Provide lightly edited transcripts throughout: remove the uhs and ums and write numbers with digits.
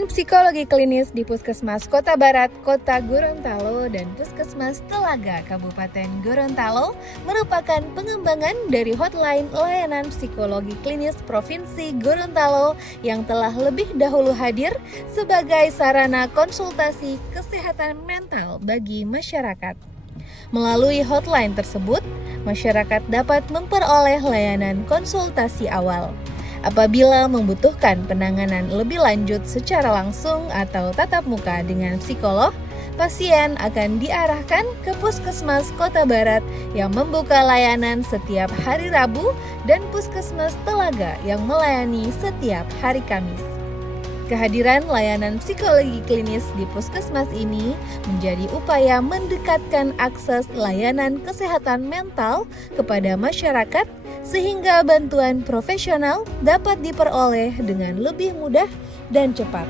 Layanan psikologi klinis di Puskesmas Kota Barat, Kota Gorontalo, dan Puskesmas Telaga, Kabupaten Gorontalo merupakan pengembangan dari hotline layanan psikologi klinis Provinsi Gorontalo yang telah lebih dahulu hadir sebagai sarana konsultasi kesehatan mental bagi masyarakat. Melalui hotline tersebut, masyarakat dapat memperoleh layanan konsultasi awal. Apabila membutuhkan penanganan lebih lanjut secara langsung atau tatap muka dengan psikolog, pasien akan diarahkan ke Puskesmas Kota Barat yang membuka layanan setiap hari Rabu dan Puskesmas Telaga yang melayani setiap hari Kamis. Kehadiran layanan psikologi klinis di puskesmas ini menjadi upaya mendekatkan akses layanan kesehatan mental kepada masyarakat sehingga bantuan profesional dapat diperoleh dengan lebih mudah dan cepat.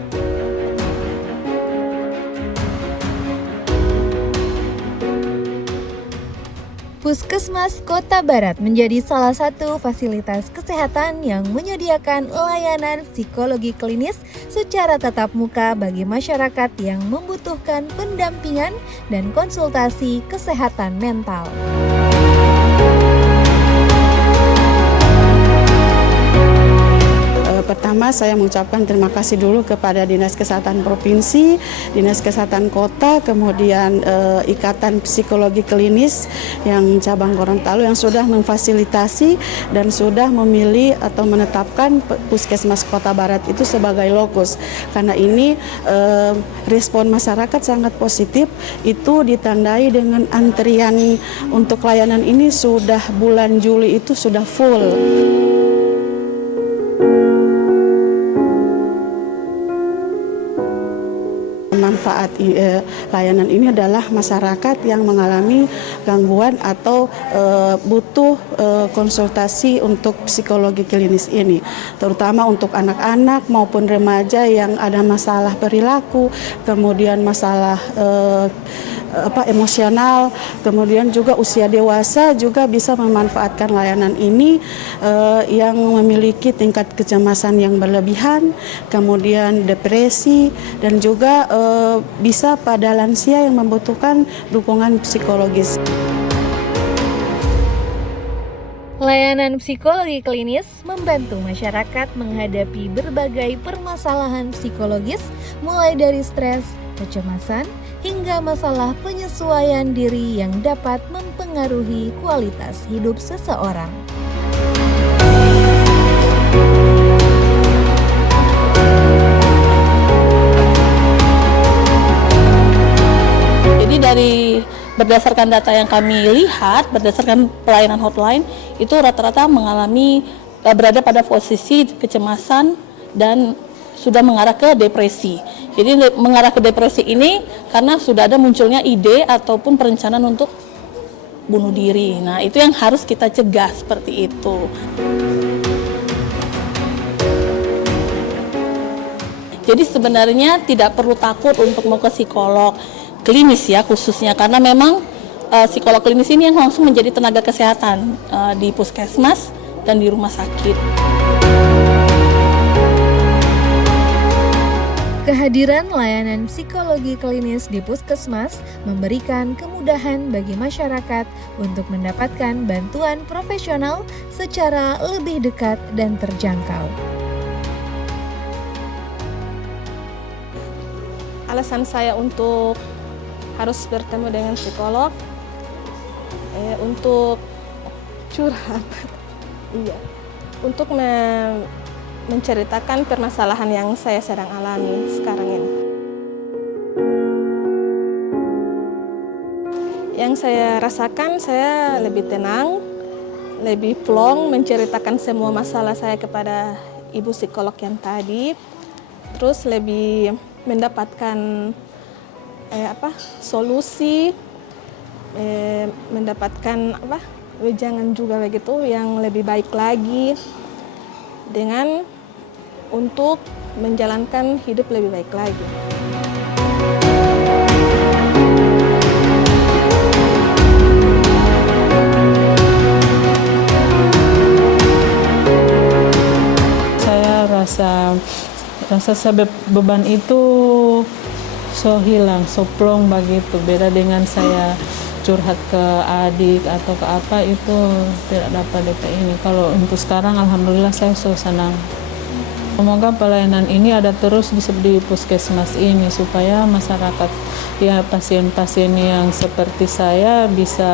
Puskesmas Kota Barat menjadi salah satu fasilitas kesehatan yang menyediakan layanan psikologi klinis secara tatap muka bagi masyarakat yang membutuhkan pendampingan dan konsultasi kesehatan mental. Pertama, saya mengucapkan terima kasih dulu kepada Dinas Kesehatan Provinsi, Dinas Kesehatan Kota, kemudian Ikatan Psikologi Klinis yang cabang Gorontalo yang sudah memfasilitasi dan sudah memilih atau menetapkan Puskesmas Kota Barat itu sebagai lokus. Karena ini respon masyarakat sangat positif, itu ditandai dengan antrian untuk layanan ini sudah bulan Juli itu sudah full. Manfaat layanan ini adalah masyarakat yang mengalami gangguan atau butuh konsultasi untuk psikologi klinis ini, terutama untuk anak-anak maupun remaja yang ada masalah perilaku, kemudian masalah emosional, kemudian juga usia dewasa juga bisa memanfaatkan layanan ini yang memiliki tingkat kecemasan yang berlebihan, kemudian depresi, dan juga bisa pada lansia yang membutuhkan dukungan psikologis. Layanan psikologi klinis membantu masyarakat menghadapi berbagai permasalahan psikologis, mulai dari stres, kecemasan, hingga masalah penyesuaian diri yang dapat mempengaruhi kualitas hidup seseorang. Jadi dari berdasarkan data yang kami lihat, berdasarkan pelayanan hotline, itu rata-rata mengalami berada pada posisi kecemasan dan sudah mengarah ke depresi. Jadi mengarah ke depresi ini karena sudah ada munculnya ide ataupun perencanaan untuk bunuh diri. Nah, itu yang harus kita cegah seperti itu. Jadi sebenarnya tidak perlu takut untuk mau ke psikolog klinis ya khususnya, karena memang psikolog klinis ini yang langsung menjadi tenaga kesehatan di puskesmas dan di rumah sakit. Kehadiran layanan psikologi klinis di puskesmas memberikan kemudahan bagi masyarakat untuk mendapatkan bantuan profesional secara lebih dekat dan terjangkau. Alasan saya untuk harus bertemu dengan psikolog, untuk curhat, untuk menceritakan permasalahan yang saya sedang alami sekarang ini. Yang saya rasakan, saya lebih tenang, lebih plong menceritakan semua masalah saya kepada ibu psikolog yang tadi, terus lebih mendapatkan solusi, mendapatkan wejangan juga begitu yang lebih baik lagi dengan untuk menjalankan hidup lebih baik lagi. Saya rasa beban itu so hilang, so plong begitu. Beda dengan saya curhat ke adik atau ke apa, itu tidak dapat DP ini. Kalau untuk sekarang alhamdulillah saya so senang. Semoga pelayanan ini ada terus di puskesmas ini supaya masyarakat, ya pasien-pasien yang seperti saya bisa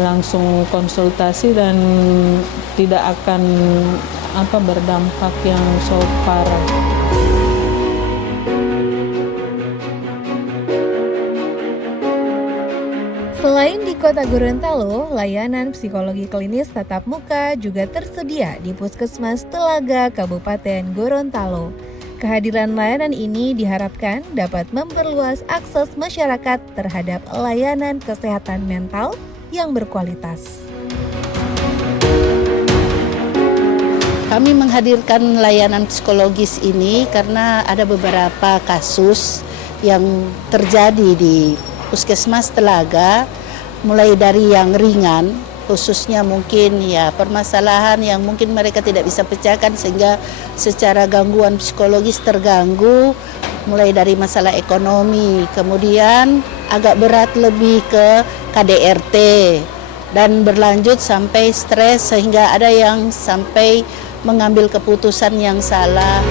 langsung konsultasi dan tidak akan berdampak yang so parah. Selain di Kota Gorontalo, layanan psikologi klinis tatap muka juga tersedia di Puskesmas Telaga Kabupaten Gorontalo. Kehadiran layanan ini diharapkan dapat memperluas akses masyarakat terhadap layanan kesehatan mental yang berkualitas. Kami menghadirkan layanan psikologis ini karena ada beberapa kasus yang terjadi di Puskesmas Telaga, mulai dari yang ringan, khususnya mungkin ya permasalahan yang mungkin mereka tidak bisa pecahkan sehingga secara gangguan psikologis terganggu, mulai dari masalah ekonomi, kemudian agak berat lebih ke KDRT dan berlanjut sampai stres sehingga ada yang sampai mengambil keputusan yang salah.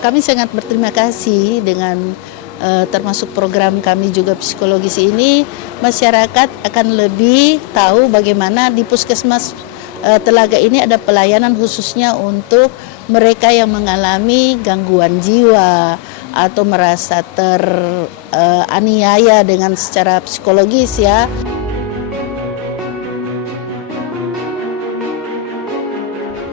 Kami sangat berterima kasih dengan termasuk program kami juga psikologis ini, masyarakat akan lebih tahu bagaimana di Puskesmas Telaga ini ada pelayanan khususnya untuk mereka yang mengalami gangguan jiwa atau merasa teraniaya dengan secara psikologis ya.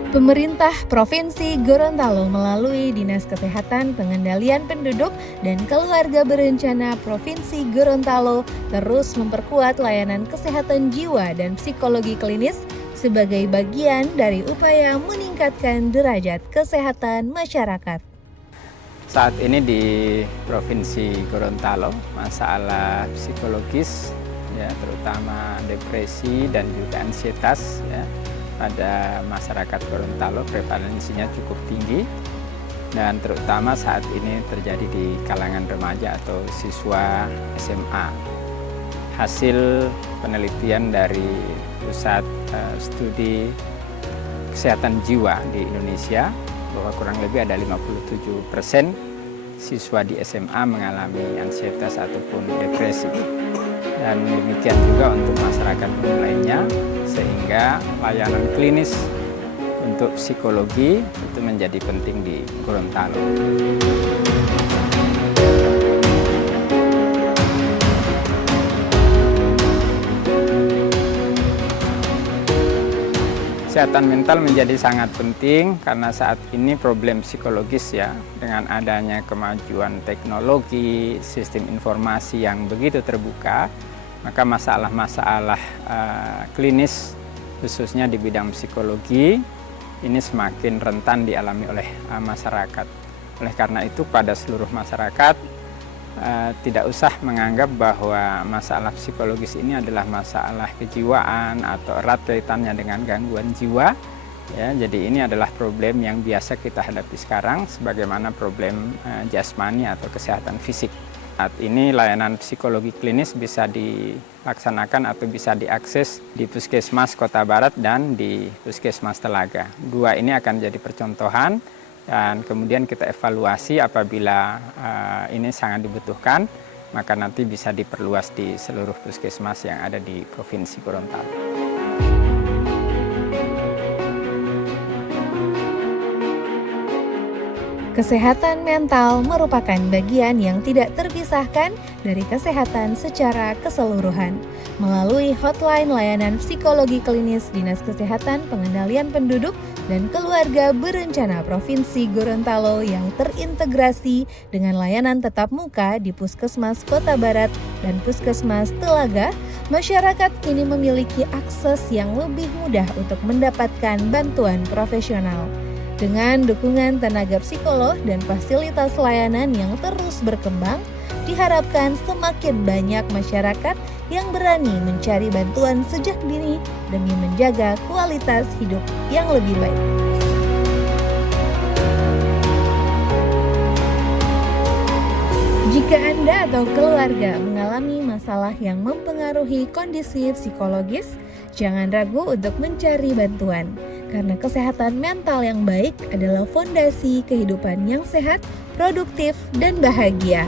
Pemerintah Provinsi Gorontalo melalui Dinas Kesehatan Pengendalian Penduduk dan Keluarga Berencana Provinsi Gorontalo terus memperkuat layanan kesehatan jiwa dan psikologi klinis sebagai bagian dari upaya meningkatkan derajat kesehatan masyarakat. Saat ini di Provinsi Gorontalo, masalah psikologis, ya, terutama depresi dan juga ansietas, ya, pada masyarakat Gorontalo prevalensinya cukup tinggi, dan terutama saat ini terjadi di kalangan remaja atau siswa SMA. Hasil penelitian dari Pusat Studi Kesehatan Jiwa di Indonesia bahwa kurang lebih ada 57% siswa di SMA mengalami ansietas ataupun depresi. Dan demikian juga untuk masyarakat umum lainnya, sehingga layanan klinis untuk psikologi itu menjadi penting di Gorontalo. Kesehatan mental menjadi sangat penting karena saat ini problem psikologis ya, dengan adanya kemajuan teknologi, sistem informasi yang begitu terbuka, maka masalah-masalah klinis khususnya di bidang psikologi ini semakin rentan dialami oleh masyarakat. Oleh karena itu pada seluruh masyarakat tidak usah menganggap bahwa masalah psikologis ini adalah masalah kejiwaan atau erat kaitannya dengan gangguan jiwa. Ya, jadi ini adalah problem yang biasa kita hadapi sekarang sebagaimana problem jasmani atau kesehatan fisik. Saat ini layanan psikologi klinis bisa dilaksanakan atau bisa diakses di Puskesmas Kota Barat dan di Puskesmas Telaga. Dua ini akan jadi percontohan dan kemudian kita evaluasi apabila ini sangat dibutuhkan, maka nanti bisa diperluas di seluruh puskesmas yang ada di Provinsi Gorontalo. Kesehatan mental merupakan bagian yang tidak terpisahkan dari kesehatan secara keseluruhan. Melalui hotline layanan psikologi klinis Dinas Kesehatan Pengendalian Penduduk dan Keluarga Berencana Provinsi Gorontalo yang terintegrasi dengan layanan tatap muka di Puskesmas Kota Barat dan Puskesmas Telaga, masyarakat kini memiliki akses yang lebih mudah untuk mendapatkan bantuan profesional. Dengan dukungan tenaga psikolog dan fasilitas layanan yang terus berkembang, Diharapkan semakin banyak masyarakat yang berani mencari bantuan sejak dini demi menjaga kualitas hidup yang lebih baik. Jika Anda atau keluarga mengalami masalah yang mempengaruhi kondisi psikologis, jangan ragu untuk mencari bantuan. Karena kesehatan mental yang baik adalah fondasi kehidupan yang sehat, produktif, dan bahagia.